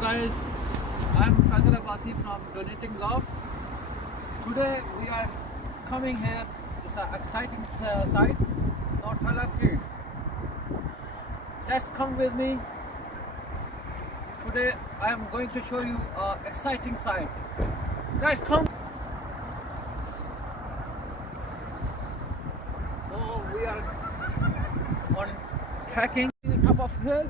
Hello guys, I'm from Donating Love. Today we are coming here. It's an exciting site, Northala field. Let's come with me. Today I am going to show you an exciting site. Let's come. Oh, we are on trekking to the top of hill.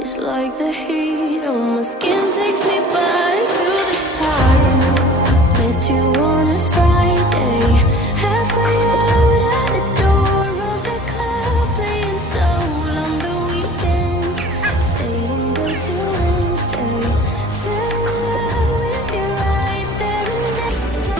It's like the heat on my skin takes me back to the time met you on a Friday, halfway out at the door of the club, playing soul on the weekends, stayed in bed till Wednesday, fell in love with you right there and then.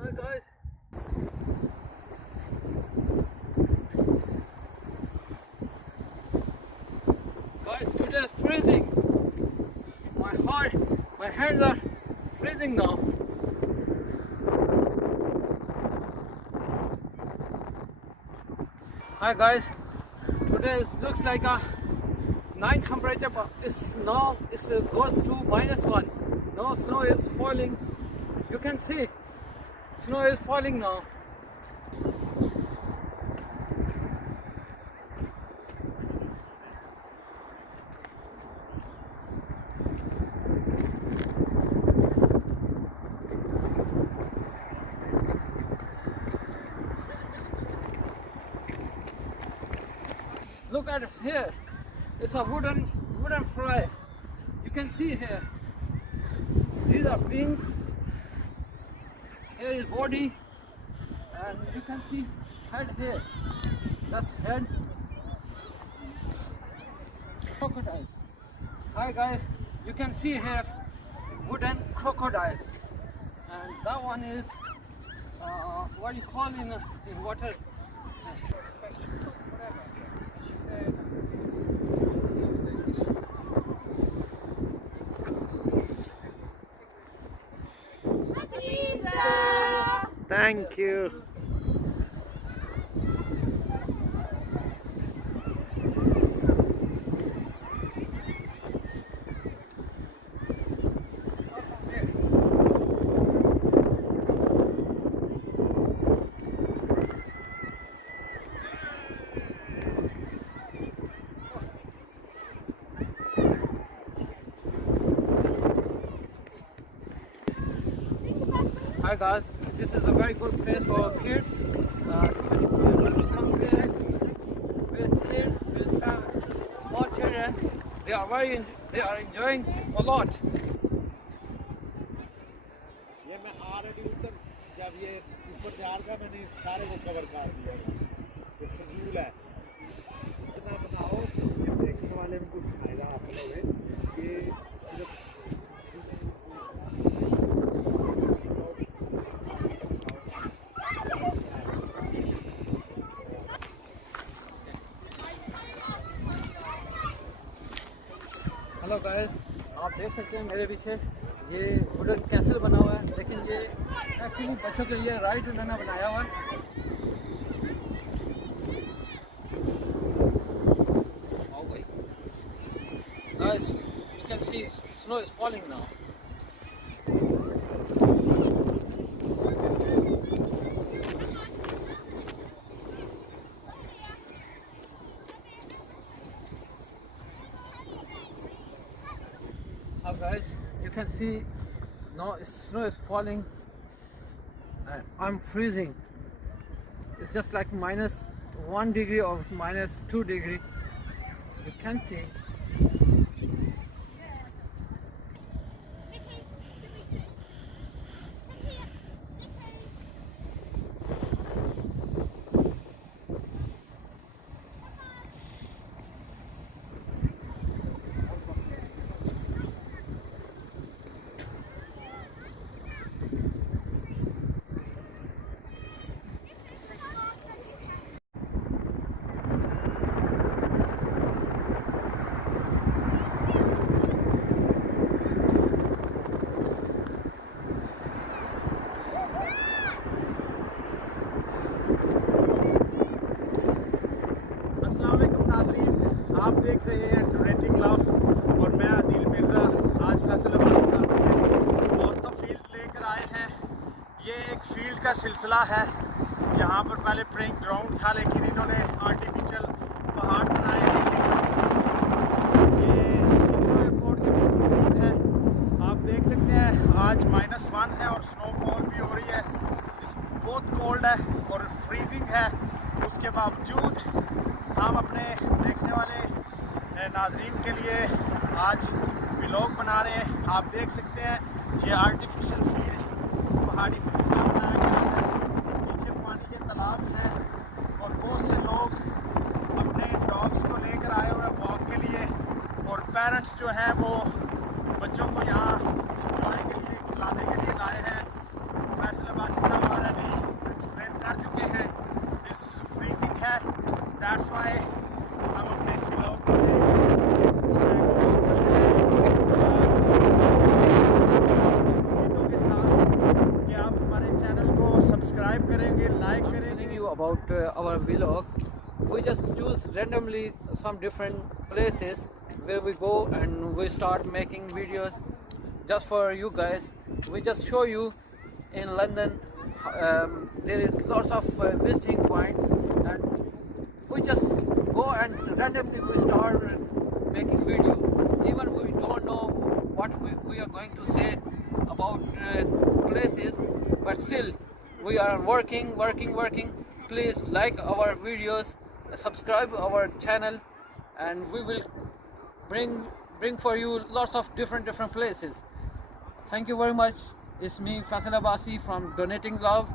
Hi guys. Guys, today is freezing. My hands are freezing now. Hi guys, today looks like a 9 temperature, but it's now goes to -1. No snow is falling. You can see snow is falling now. Look at it here. It's a wooden fly. You can see here. These are wings. Here is body, and you can see head here. That's head. Crocodile. Hi guys, you can see here wooden crocodiles, and that one is what you call in water. Thank you. Hi guys, this is a very good place for kids. Many people come here with kids, with small children. They are enjoying a lot. ये मैं already उधर जब ये ऊपर जाएगा मैंने सारे को कवर कर दिया ये फजूल है इतना बनाओ ये देखने वाले में कुछ फायदा हासिल होवे ये सिर्फ हेलो गाइस, आप देख सकते हैं मेरे पीछे ये वुडन कैसल बना हुआ है, लेकिन ये एक्चुअली बच्चों के लिए राइड उन्होंने बनाया हुआ है। Guys, you can see snow is falling now. Guys, you can see now snow is falling. I'm freezing. It's just like -1 degree or -2 degree. You can see. आप देख रहे हैं डोनेटिंग लव और मैं आदिल मिर्ज़ा आज फैसलाबाद साहब नॉर्थ फील्ड लेकर आए हैं। ये एक फील्ड का सिलसिला है। यहाँ पर पहले प्लेइंग ग्राउंड था लेकिन इन्होंने आर्टिफिशियल पहाड़ बनाए हैं। ये एयरपोर्ट के बिल्कुल करीब है। आप देख सकते हैं आज -1 है और स्नोफॉल भी हो रही है। बहुत कोल्ड है और फ्रीजिंग है। उसके बावजूद हम अपने देखने वाले नाजरीन के लिए आज व्लॉग बना रहे हैं। आप देख सकते हैं ये आर्टिफिशियल फील्ड पहाड़ी सिलसिला बनाया गया है। पीछे पानी के तालाब हैं और बहुत से लोग अपने डॉग्स को लेकर आए हुए हैं वॉक के लिए और पेरेंट्स जो हैं वो बच्चों को यहाँ इंजॉय के लिए खिलाने के लिए लाए हैं। फैसलाबाद साहब ऑलरेडी एक्सप्लेन कर चुके हैं। इस फ्रीजिंग है, दैट्स वाई हम अपने इस व्लॉग को उम्मीदों के साथ कि आप हमारे चैनल को सब्सक्राइब करेंगे, लाइक करेंगे। You about our vlog, we just choose randomly some different places where we go and we start making videos just for you guys. We just show you in London there is lots of visiting points and we just go and randomly we start making video. Even we don't know what we are going to say about places, but still we are working. Please like our videos, subscribe our channel, and we will bring for you lots of different places. Thank you very much. It's me, Faisal Abbasi from Donating Love.